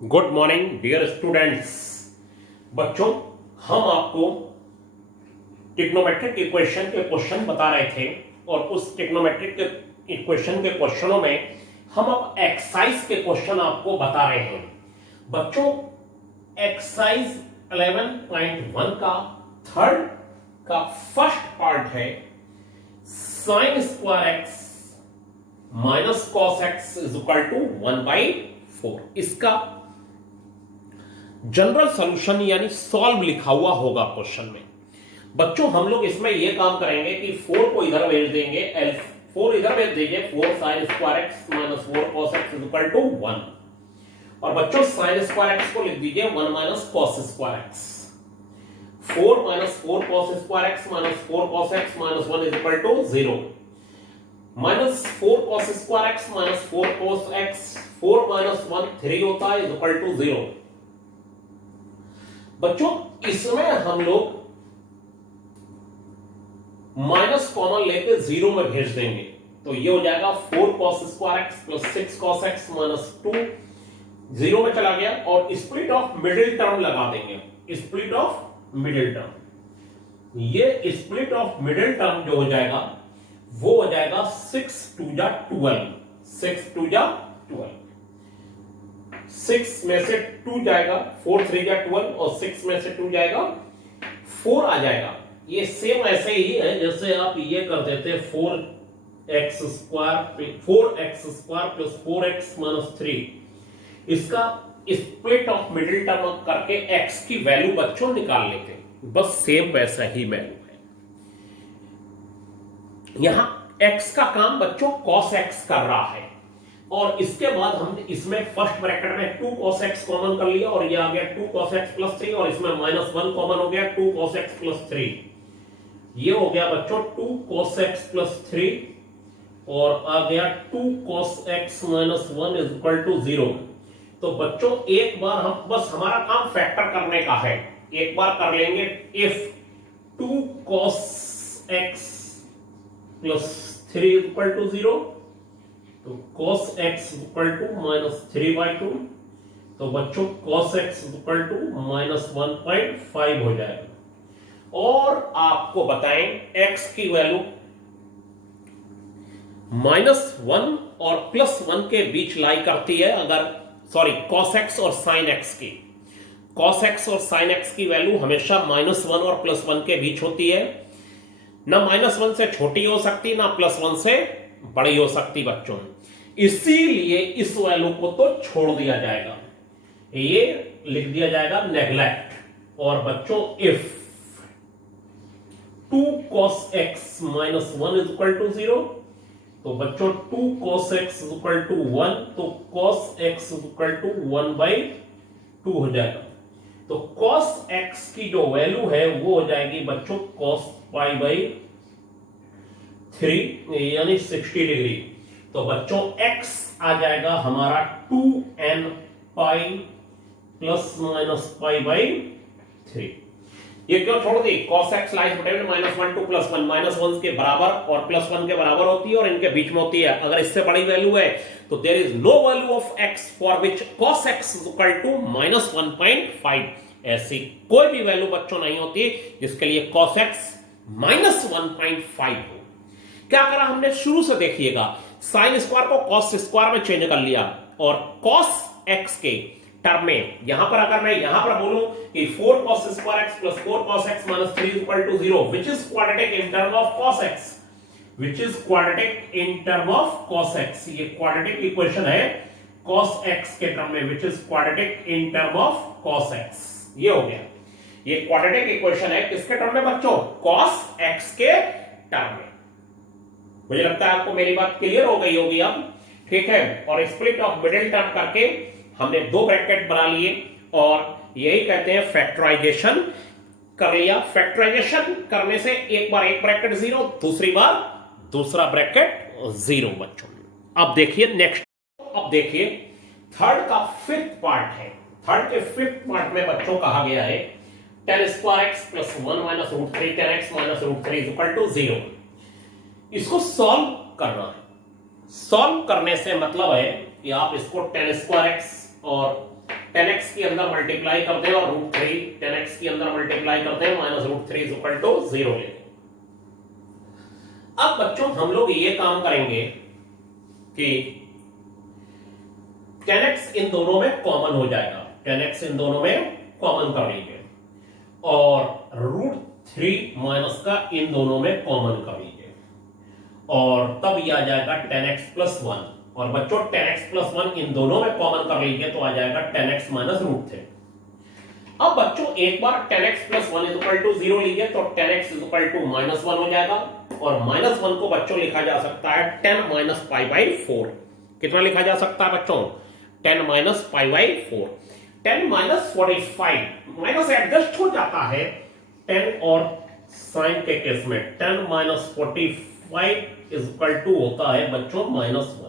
Good morning dear students. बच्चों, हम आपको ट्रिग्नोमेट्रिक इक्वेशन के क्वेश्चन बता रहे थे और उस ट्रिग्नोमेट्रिक के इक्वेशन के क्वेश्चनों में हम अब एक्सरसाइज के क्वेश्चन आपको बता रहे हैं। बच्चों, एक्सरसाइज 11.1 का थर्ड का फर्स्ट पार्ट है sine square x minus cos x is equal to 1/4। इसका जनरल सॉल्यूशन यानी सॉल्व लिखा हुआ होगा क्वेश्चन में। बच्चों, हम लोग इसमें यह काम करेंगे कि 4 को इधर भेज देंगे, 4 इधर भेज देंगे, 4 sine square x minus 4 cos x is equal to 1। और बच्चों, साइन स्क्वायर एक्स को लिख दीजिए 1 minus cos square x. 4 minus 4 cos square x minus 4 cos x minus 1 is equal to 0। Minus 4 cos square x minus 4 cos x, 4 minus 1 3 होता है is equal to 0। बच्चों, इसमें हम लोग माइनस कॉमन लेके 0 में भेज देंगे तो ये हो जाएगा 4 cos square x plus 6 cos x minus 2, 0 में चला गया। और स्प्लिट ऑफ मिडिल टर्म लगा देंगे, स्प्लिट ऑफ मिडिल टर्म। ये स्प्लिट ऑफ मिडिल टर्म जो हो जाएगा वो हो जाएगा 6 2 जा 12, 6 2 जा 12। 6 में से 2 जाएगा, 4 3 जा 12 और 6 में से 2 जाएगा 4 आ जाएगा। ये सेम ऐसे ही है जैसे आप ये कर देते 4x square plus 4x minus 3। इसका स्प्लिट ऑफ मिडिल टर्म करके x की वैल्यू बच्चों निकाल लेते हैं। बस सेम वैसा ही वैल्यू है। यहां x का काम बच्चों cos x कर रहा है और इसके बाद हम इसमें फर्स्ट ब्रैकेट में 2 cos x कॉमन कर लिया और ये आ गया 2 cos x प्लस 3 और इसमें माइनस 1 कॉमन हो गया 2 cos x प्लस 3। ये हो गया बच्चों 2 cos x प्लस 3 और आ गया 2 cos x minus 1 is equal to 0। तो बच्चों, एक बार हम बस हमारा काम फैक्टर करने का है, एक बार कर लेंगे। If 2 cos x plus 3 is equal to 0 तो cos x equal to minus 3/2। तो बच्चों cos x equal to minus 1.5 हो जाएगा। और आपको बताएं x की वैल्यू -1 और +1 के बीच लाई करती है। अगर cos x और sin x की, cos x और sin x की वैल्यू हमेशा -1 और +1 के बीच होती है। ना -1 से छोटी हो सकती, ना +1 से बड़ी हो सकती बच्चों। इसीलिए इस वैल्यू को तो छोड़ दिया जाएगा, ये लिख दिया जाएगा नेग्लेक्ट। और बच्चों, if 2 cos x minus 1 is equal to 0 तो बच्चों 2 cos x is equal to 1, तो cos x is equal to 1/2 हो जाएगा। तो cos x की जो वैल्यू है वो हो जाएगी बच्चों cos π/3 यानी 60 डिग्री। तो बच्चों x आ जाएगा हमारा 2n पाई प्लस माइनस π/3। ये क्यों छोड़ दी? cos x lies between -1 to +1, -1 के बराबर और +1 के बराबर होती है और इनके बीच में होती है। अगर इससे बड़ी वैल्यू है तो there is no value of x for which cos x is equal to -1.5। ऐसी कोई भी वैल्यू बच्चों नहीं होती जिसके लिए cos x -1.5 हो। क्या करा हमने? शुरू से देखिएगा, साइन स्क्वायर को cos स्क्वायर में चेंज कर लिया और cos x के टर्म में यहां पर अगर मैं यहां पर बोलूं कि 4 cos square x plus 4 cos x minus 3 is equal to 0 which is quadratic in term of cos x, which is quadratic in term of cos x। ये क्वाड्रेटिक इक्वेशन है cos x के टर्म में, which is quadratic in term of cos x। ये हो गया, ये quadratic equation है किसके टर्म में बच्चों? cos x के टर्म में। मुझे लगता है आपको मेरी बात क्लियर हो गई होगी अब, ठीक है। और स्प्लिट ऑफ मिडिल टर्म करके हमने 2 ब्रैकेट बना लिए और यही कहते हैं फैक्टराइजेशन कर लिया। फैक्टराइजेशन करने से एक बार एक ब्रैकेट 0, दूसरी बार दूसरा ब्रैकेट 0 बच्चों। अब देखिए नेक्स्ट, अब देखिए थर्ड का 5th पार्ट है। थर्ड के 5th पार्ट में बच्चों कहा गया है tan square x plus 1 minus √3 tan x minus √3 is equal to 0। इसको सॉल्व करना है। सॉल्व करने से मतलब है कि आप इसको tan स्क्वायर x और 10x के अंदर मल्टीप्लाई करते हैं और √3 10x के अंदर मल्टीप्लाई करते हैं -√3 इज इक्वल टू 0 ले। अब बच्चों हम लोग ये काम करेंगे कि 10x इन दोनों में कॉमन हो जाएगा, 10x इन दोनों में कॉमन कर लीजिए और √3 माइनस का इन दोनों में कॉमन कर लीजिए और तब ये आ जाएगा 10x प्लस 1 और बच्चों 10x प्लस 1 इन दोनों में कॉमन कर लीजिए तो आ जाएगा 10x माइनस √3। अब बच्चों एक बार 10x plus 1 is equal to 0 लीजिए तो 10x इज इक्वल टू -1 हो जाएगा और -1 को बच्चों लिखा जा सकता है 10 माइनस पाई बाई 4। कितना लिखा जा सकता है बच्चों? 10 minus pi by 4। 10 minus 45 minus adjust हो जाता है 10 और साइन के केस में 10 माइनस 45 इज इक्वल टू होता है बच्चों -1।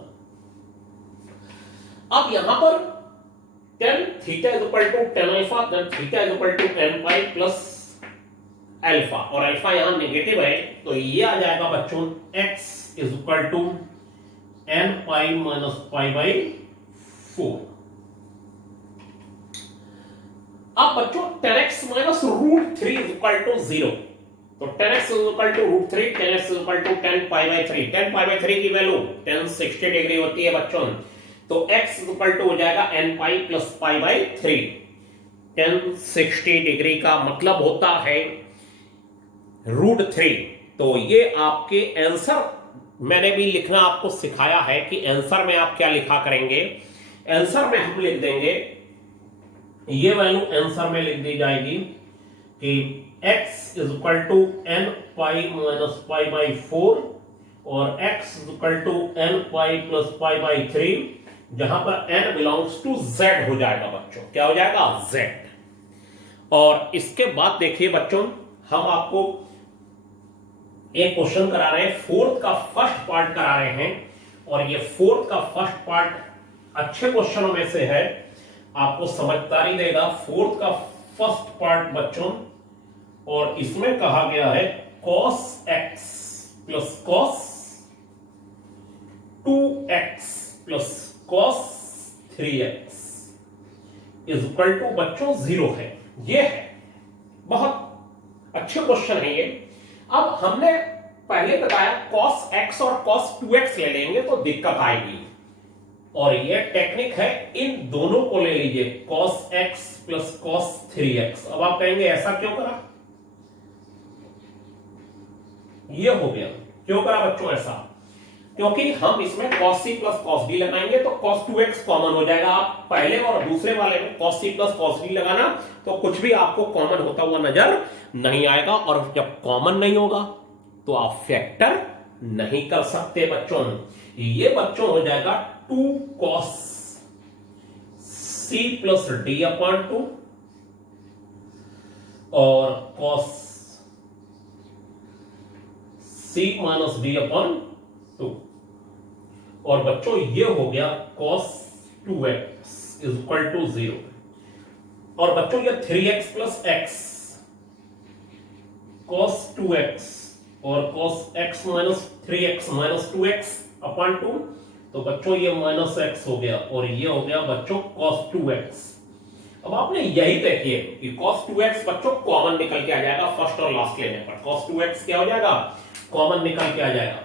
अब यहां पर 10 theta is equal to 10 alpha then theta is equal to n pi plus alpha और अल्फा यहां नेगेटिव है तो ये आ जाएगा बच्चों x is equal to n pi minus pi by 4। अब बच्चों 10x minus √3 is equal to 0 तो 10x is equal to √3 10x is equal to 10 pi by 3 10 pi by 3 की वैल्यू 1060 डिग्री होती है बच्चों तो x इज इक्वल टू हो जाएगा n pi plus pi by 3। 1060 degree का मतलब होता है √3। तो ये आपके आंसर मैंने भी लिखना आपको सिखाया है कि आंसर में आप क्या लिखा करेंगे। आंसर में हम लिख देंगे ये वैल्यू आंसर में लिख दी जाएगी कि x is equal to n pi minus pi by 4 और x is equal to n pi plus pi by 3 जहां पर n बिलोंग्स टू z हो जाएगा बच्चों। क्या हो जाएगा? z। और इसके बाद देखिए बच्चों हम आपको एक क्वेश्चन करा रहे हैं, फोर्थ का फर्स्ट पार्ट करा रहे हैं और ये फोर्थ का फर्स्ट पार्ट अच्छे क्वेश्चनों में से है, आपको समझदारी देगा। फोर्थ का फर्स्ट पार्ट बच्चों और इसमें कहा गया है cos x plus cos 2x plus cos 3x is equal to बच्चों 0 है। ये है बहुत अच्छे क्वेश्चन है ये। अब हमने पहले बताया cos x और cos 2x ले लेंगे तो दिक्कत आएगी और ये टेक्निक है, इन दोनों को ले लीजिए cos x plus cos 3x। अब आप कहेंगे ऐसा क्यों करा? ये हो गया, क्यों करा बच्चों ऐसा? क्योंकि हम इसमें cos c plus cos d लगाएंगे तो cos 2x कॉमन हो जाएगा। आप पहले और दूसरे वाले में cos c plus cos d लगाना तो कुछ भी आपको कॉमन होता हुआ नजर नहीं आएगा और जब कॉमन नहीं होगा तो आप फैक्टर नहीं कर सकते बच्चों। ये बच्चों हो जाएगा 2 cos c plus d upon 2 और cos c minus d upon 2 और बच्चों ये हो गया cos 2x is equal to 0 और बच्चों ये 3x plus x cos 2x और cos x minus 3x minus 2x upon 2 तो बच्चों ये माइनस x हो गया और ये हो गया बच्चों cos 2x। अब आपने यही देखिए कि cos 2x बच्चों कॉमन निकल के आ जाएगा फर्स्ट और लास्ट लेने पर। cos 2x क्या हो जाएगा? कॉमन निकल के आ जाएगा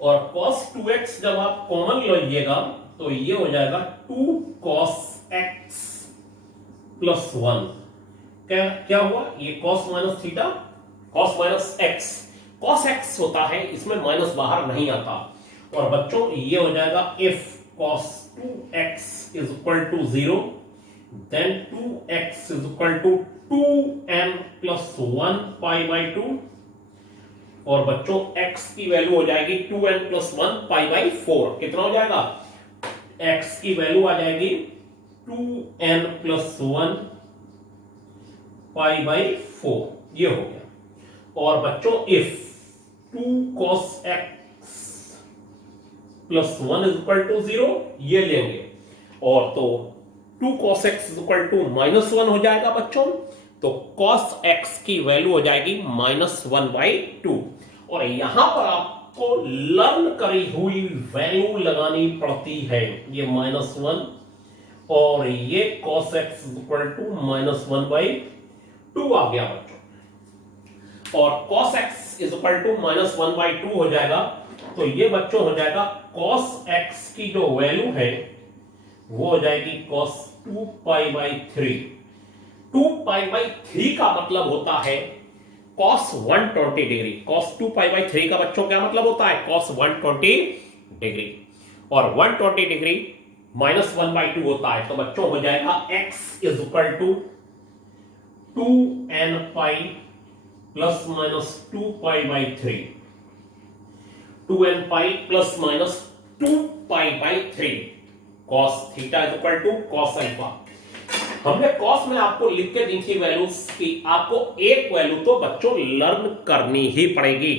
और cos 2x जब आप कॉमन लीजिएगा तो ये हो जाएगा 2 cos x प्लस 1। क्या हुआ? ये cos minus theta cos minus x cos x होता है, इसमें माइनस बाहर नहीं आता और बच्चों ये हो जाएगा if cos 2x is equal to 0 then 2x is equal to 2n plus 1 pi by 2 और बच्चों x की वैल्यू हो जाएगी 2n plus 1 pi by 4। कितना हो जाएगा? x की वैल्यू आ जाएगी 2n plus 1 pi by 4। ये हो गया और बच्चों if 2 cos x plus 1 is equal to 0 ये लेंगे और तो 2 cos x is equal to -1 हो जाएगा बच्चों तो cos x की वैल्यू हो जाएगी -1/2 और यहां पर आपको लर्न करी हुई वैल्यू लगानी पड़ती है। ये -1 और ये cos x इक्वल टू -1/2 आ गया बच्चों। और cos x इक्वल टू -1/2 हो जाएगा, तो ये बच्चों हो जाएगा cos x की जो वैल्यू है वो हो जाएगी cos 2π/3। 2π/3 का मतलब होता है cos 120 डिग्री। cos 2π/3 का बच्चों क्या मतलब होता है? cos 120 degree. और 120 डिग्री -1/2 होता है, तो बच्चों हो जाएगा x is equal to 2nπ ± 2π/3। 2nπ ± 2π/3 cos theta is equal to cos alpha. हमने cos में आपको लिख के दी थी वैल्यूज की, आपको एक वैल्यू तो बच्चों लर्न करनी ही पड़ेगी,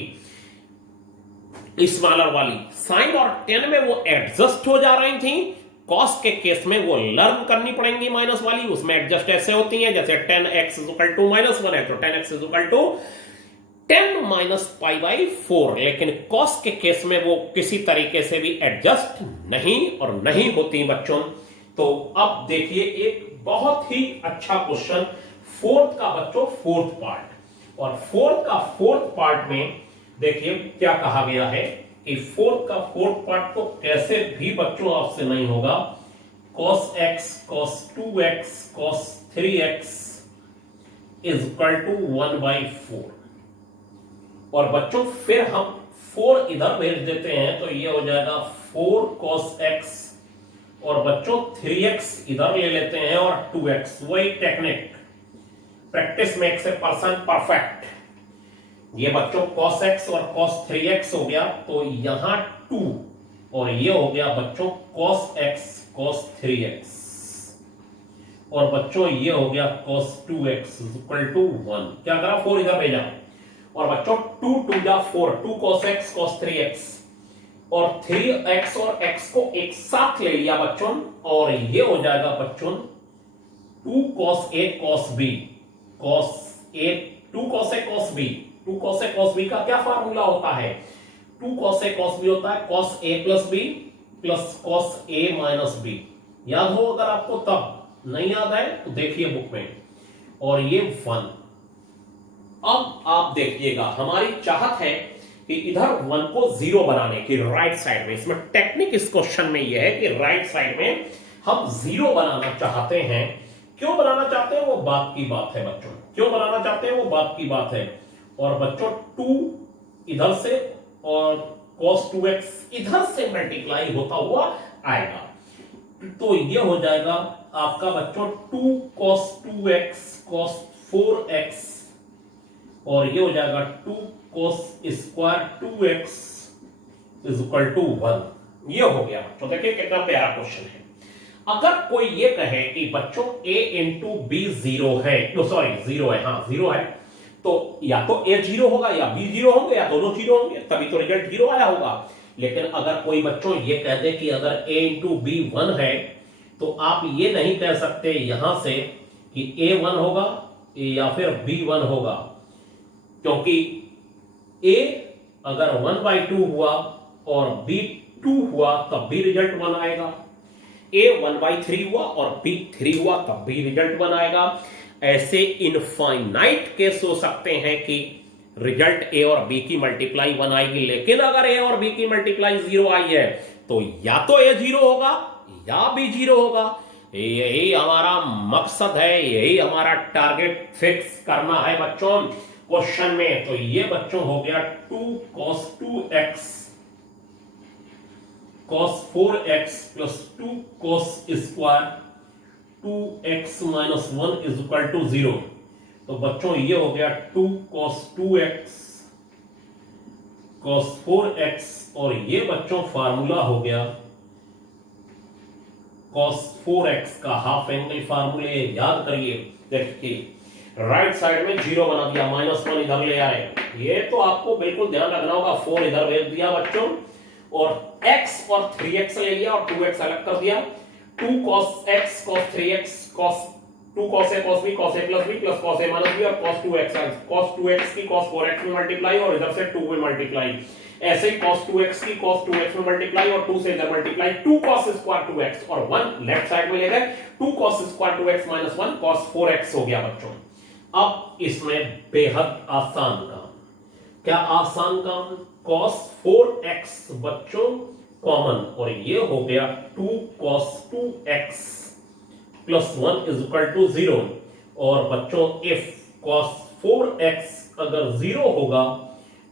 स्मॉलर वाली। साइन और टेन में वो एडजस्ट हो जा रही थी, cos के केस में वो लर्न करनी पड़ेंगी माइनस वाली, उसमें एडजस्ट ऐसे होती हैं जैसे 10x इक्वल टू -1 है तो 10x इक्वल टू 10 - π/4। लेकिन cos के केस में वो किसी तरीके से भी एडजस्ट नहीं और नहीं होती बच्चों। तो अब देखिए एक बहुत ही अच्छा क्वेश्चन, फोर्थ का बच्चों फोर्थ पार्ट। और फोर्थ पार्ट में देखिए क्या कहा गया है कि फोर्थ का फोर्थ पार्ट तो कैसे भी बच्चों आपसे नहीं होगा। cos x cos 2x cos 3x is equal to 1/4। और बच्चों फिर हम 4 इधर भेज देते हैं तो ये हो जाएगा 4 cos x, और बच्चों 3x इधर ले लेते हैं और 2x। वही technique, practice makes a person perfect. ये बच्चों cos x और cos 3x हो गया, तो यहां 2 और ये हो गया बच्चों cos x cos 3x, और बच्चों ये हो गया cos 2x इक्वल टू 1। क्या करा? 4 इधर भेजा, और बच्चों 2 2 जा 4, 2 cos x cos 3x, और 3x और x को एक साथ ले लिया बच्चों, और ये हो जाएगा बच्चों 2 cos a cos b cos a 2 cos a cos b। 2 cos a cos b का क्या फार्मूला होता है? 2 cos a cos b होता है cos a plus b plus cos a minus b। याद हो अगर आपको, तब नहीं याद है तो देखिए बुक में। और ये 1। अब आप देखिएगा हमारी चाहत है कि इधर 1 को 0 बनाने की राइट साइड में। इसमें टेक्निक इस क्वेश्चन में यह है कि राइट साइड में हम 0 बनाना चाहते हैं। क्यों बनाना चाहते हैं वो बात की बात है बच्चों, क्यों बनाना चाहते हैं वो बात की बात है। और बच्चों 2 इधर से और cos 2x इधर से मल्टीप्लाई होता हुआ आएगा, तो ये हो जाएगा आपका बच्चों 2 cos 2x cos 4x, और ये हो जाएगा 2 cos square 2x is equal to 1। ये हो गया। तो देखिए कितना प्यारा क्वेश्चन है। अगर कोई ये कहे कि बच्चों a इंटू बी 0 है, सॉरी 0 है, हाँ 0 है, तो या तो a 0 होगा या b 0 होंगे या दोनों 0 होंगे, तभी तो रिजल्ट 0 आया होगा। लेकिन अगर कोई बच्चों ये कह दे कि अगर a इंटू बी 1 है, तो आप ये नहीं कह सकते यहां से कि a 1 होगा या फिर b 1 होगा, क्योंकि a अगर 1/2 हुआ और b 2 हुआ तब भी रिजल्ट 1 आएगा। a 1/3 हुआ और b 3 हुआ तब भी रिजल्ट 1 आएगा। ऐसे इनफाइनाइट केस हो सकते हैं कि रिजल्ट a और b की मल्टीप्लाई 1 आएगी, लेकिन अगर a और b की मल्टीप्लाई 0 आई है तो या तो a 0 होगा या b 0 होगा। यही हमारा मकसद है, यही हमारा टारगेट फिक्स करना है बच्चों क्वेश्चन में। तो ये बच्चों हो गया 2 cos 2x cos 4x plus 2 cos square 2x minus 1 is equal to 0। तो बच्चों ये हो गया 2 cos 2x cos 4x, और ये बच्चों फार्मूला हो गया cos 4x का हाफ एंगल फार्मूले याद करिए। देखिए राइट साइड में 0 बना दिया, -1 इधर ले आए, ये तो आपको बिल्कुल ध्यान रखना होगा। 4 इधर भेज दिया बच्चों, और x और 3x ले लिया और 2x अलग कर दिया। 2 cos x cos 3x cos 2 cos a cos b cos a plus b plus cos a minus b और cos 2x की cos 4x में मल्टीप्लाई और इधर से 2 में मल्टीप्लाई। ऐसे ही cos 2x की cos 2x में मल्टीप्लाई और 2 से इधर मल्टीप्लाई 2 cos स्क्वायर 2x और 1 लेफ्ट साइड में ले गए 2 cos square 2x minus 1 cos 4x हो गया बच्चों। अब इसमें बेहद आसान काम, क्या आसान काम, cos 4x बच्चों कॉमन और ये हो गया 2 cos 2x plus 1 is equal to 0 और बच्चों इफ cos 4x अगर 0 होगा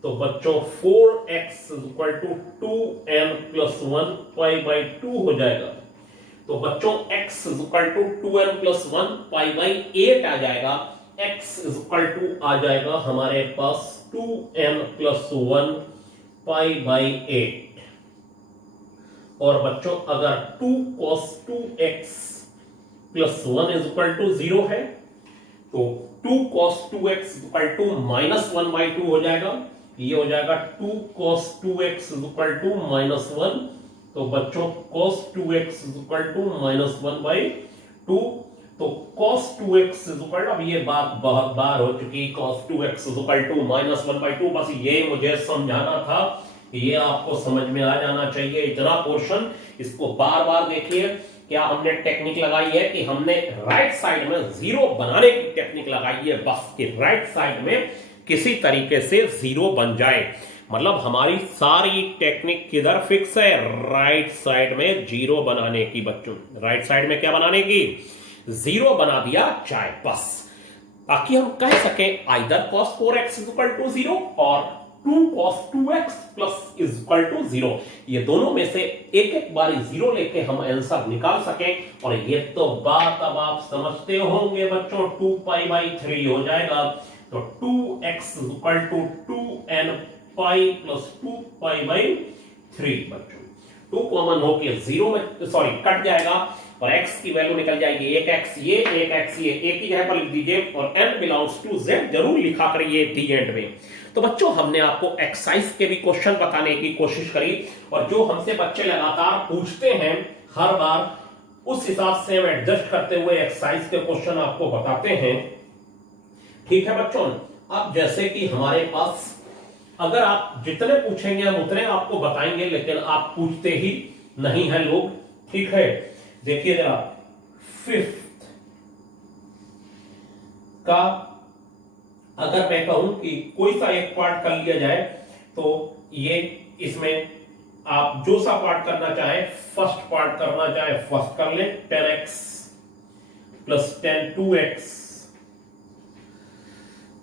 तो बच्चों 4x is equal to 2n plus 1 pi by 2 हो जाएगा। तो बच्चों x is equal to 2n plus 1 pi by 8 आ जाएगा। x इज इक्वल टू आ जाएगा हमारे पास 2n प्लस 1 पाई बाई 8 और बच्चों अगर 2 cos 2x plus 1 is equal to 0 है तो 2 cos 2x equal to minus 1 by 2 हो जाएगा। ये हो जाएगा 2 cos 2x equal to minus 1। तो बच्चों cos 2x equal to minus 1 by 2। तो cos 2x इक्वल, अब ये बात बहुत बार हो चुकी, cos 2x equal to minus 1 by 2। बस ये मुझे समझाना था, ये आपको समझ में आ जाना चाहिए इतना पोर्शन। इसको बार बार देखिए। क्या हमने टेक्निक लगाई है कि हमने राइट साइड में जीरो बनाने की टेक्निक लगाई है, बस कि राइट साइड में किसी तरीके से जीरो बन जाए। मतलब हमारी सारी टेक्निक किधर फिक्स है, राइट साइड में जीरो बनाने की बच्चों। राइट साइड में क्या बनाने की, जीरो बना दिया जाए बस, ताकि हम कह सके either cos 4x equal to 0 और 2 cos 2x plus equal to 0। ये दोनों में से एक एक बारी जीरो लेके हम आंसर निकाल सकें। और ये तो बात अब आप समझते होंगे बच्चों, 2 पाई बाई 3 हो जाएगा। तो 2x equal to 2n pi plus 2 pi by 3 बच्चों। 2 कॉमन होके 0 में सॉरी कट जाएगा और x की वैल्यू निकल जाएगी, एक x ये एक x ये, एक ही जगह पर लिख दीजिए और n बिलोंग्स टू z जरूर लिखा करिए दी एंड में। तो बच्चों हमने आपको एक्सरसाइज के भी क्वेश्चन बताने की कोशिश करी और जो हमसे बच्चे लगातार पूछते हैं हर बार, उस हिसाब से हम एडजस्ट करते हुए एक्सरसाइज के क्वेश्चन आपको बताते हैं। ठीक है बच्चों, अब जैसे कि हमारे पास अगर आप जितने पूछेंगे हम उतने आपको बताएंगे, लेकिन आप पूछते ही नहीं है लोग। ठीक है, देखिए जरा 5th का अगर मैं कहूं कि कोई सा एक पार्ट कर लिया जाए तो ये इसमें आप जो सा पार्ट करना चाहे, फर्स्ट पार्ट करना चाहे फर्स्ट कर ले, 10x प्लस 10 2x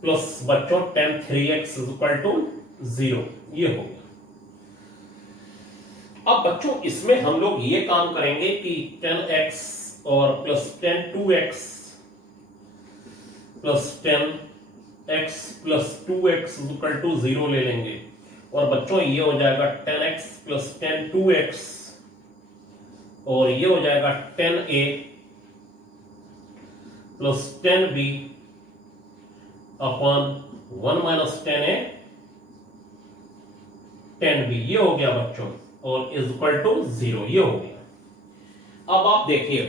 प्लस बच्चों 10 3x इक्वल टू 0, ये हो गया। अब बच्चों इसमें हम लोग ये काम करेंगे कि 10x और plus 10 2x plus 10x plus 2x equal to 0 ले लेंगे और बच्चों ये हो जाएगा 10x प्लस 10 2x और ये हो जाएगा 10a plus 10b upon 1 minus 10a 10b, ये हो गया बच्चों और इज इक्वल टू 0, ये हो गया। अब आप देखिए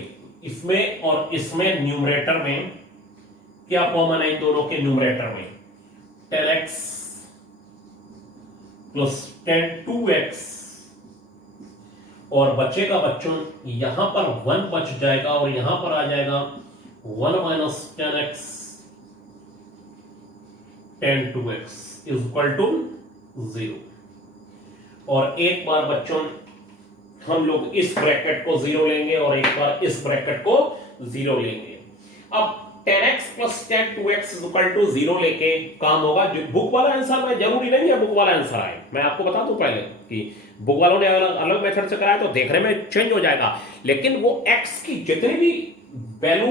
इसमें और इसमें न्यूमरेटर में क्या कॉमन है, इन दोनों के न्यूमरेटर में 10x प्लस 10 2x और बचेगा बच्चों यहां पर 1 बच जाएगा और यहां पर आ जाएगा 1 minus 10x 10 2x is equal to 0। और एक बार बच्चों हम लोग इस ब्रैकेट को 0 लेंगे और एक बार इस ब्रैकेट को 0 लेंगे। अब 10x plus 10 2x equal to 0 लेके काम होगा। जो बुक वाला आंसर में जरूरी नहीं है बुक वाला आंसर आए, मैं आपको बता दूं पहले कि बुक वालों ने अलग मेथड से कराया तो देखने में चेंज हो जाएगा, लेकिन वो x की जितनी भी value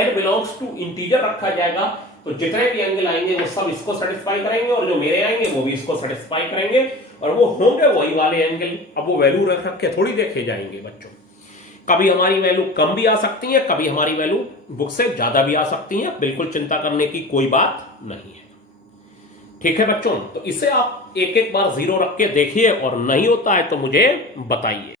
n belongs to integer रखा जाएगा तो जितने भी एंगल आएंगे वो सब इसको सेटिस्फाई करेंगे और जो मेरे आएंगे वो भी इसको सेटिस्फाई करेंगे और वो होंगे वही वाले एंगल। अब वो वैल्यू रख के थोड़ी देखे जाएंगे बच्चों, कभी हमारी वैल्यू कम भी आ सकती है, कभी हमारी वैल्यू बुक से ज्यादा भी आ सकती है, बिल्कुल चिंता करने की कोई बात नहीं है। ठीक है बच्चों, तो इसे आप एक एक बार 0 रख के देखिए और नहीं होता है तो मुझे बताइए।